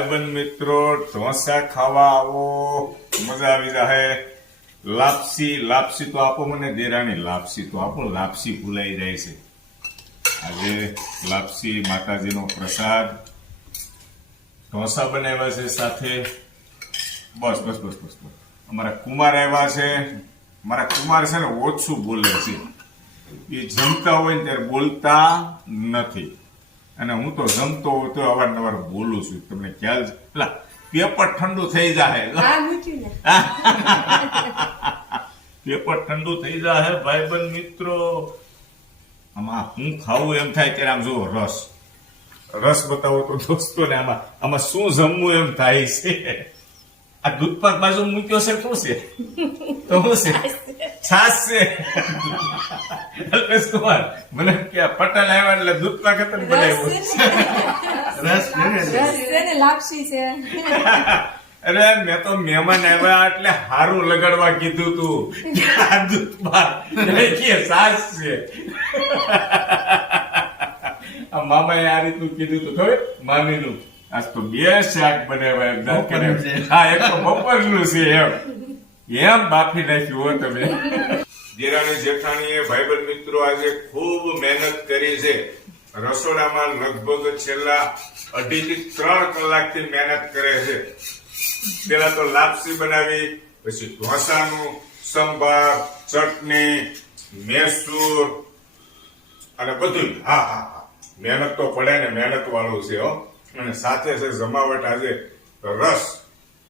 ભાઈબંધ મિત્રો ઢોસા ખાવા આવો, મજા આવી જાય. લાપસી તો આપો મને દેરાણી, લાપસી તો આપો. લાપસી ભૂલાઈ જાય છે. આજે લાપસી માતાજીનો પ્રસાદ, ઢોસા બનાવ્યા છે સાથે. બસ. અમારા કુમાર આવ્યા છે. મારા કુમાર છે ને ઓછું બોલે છે. એ જમતા હોય ને ત્યારે બોલતા નથી, અને હું તો જમતો હોય તો અવારનવાર બોલું છું. તમને ખ્યાલ છે? પેલા પેપર ઠંડુ થઈ જાય, પેપર ઠંડુ થઈ જાય ભાઈબંધ મિત્રો. આમાં હું ખાવું એમ થાય ત્યારે આમ જુઓ, રસ બતાવો તો દોસ્તો ને આમાં શું જમવું એમ થાય છે. આ દૂધપાક બાજુ મૂક્યો છે, શું છે? તો શું છે? છાશ છે. અલ્પેશ કુમાર મને કે પટેલ આવ્યા એટલે દૂધપાક હતો ને બનાવ્યો. રસ ને લાપસી છે. અરે મેં તો મહેમાન આવ્યા એટલે હારું લગાડવા કીધું તું કે આ દૂધપાક કે છાશ છે. આ મામાએ આ રીતનું કીધું તું ખબર? મામીનું આજ તો 2 શાક બનાવ્યા. હા, એક તો બપોરનું છે એમ બાફી નાખ્યું હો તમે. દેરાણી જેઠાણીએ ભાઈબંધ મિત્રો આજે ખૂબ મહેનત કરી છે. રસોડામાં લગભગ છેલ્લા 2.5 થી 3 કલાકથી મહેનત કરે છે. પેલા તો લાપસી બનાવી, પછી ઢોસાનું સંભાર, ચટણી, મેસૂર અને બધું. હા, મહેનત તો પડે ને, મહેનત વાળું છે હો. અને સાથે છે જમાવટ આજે રસ.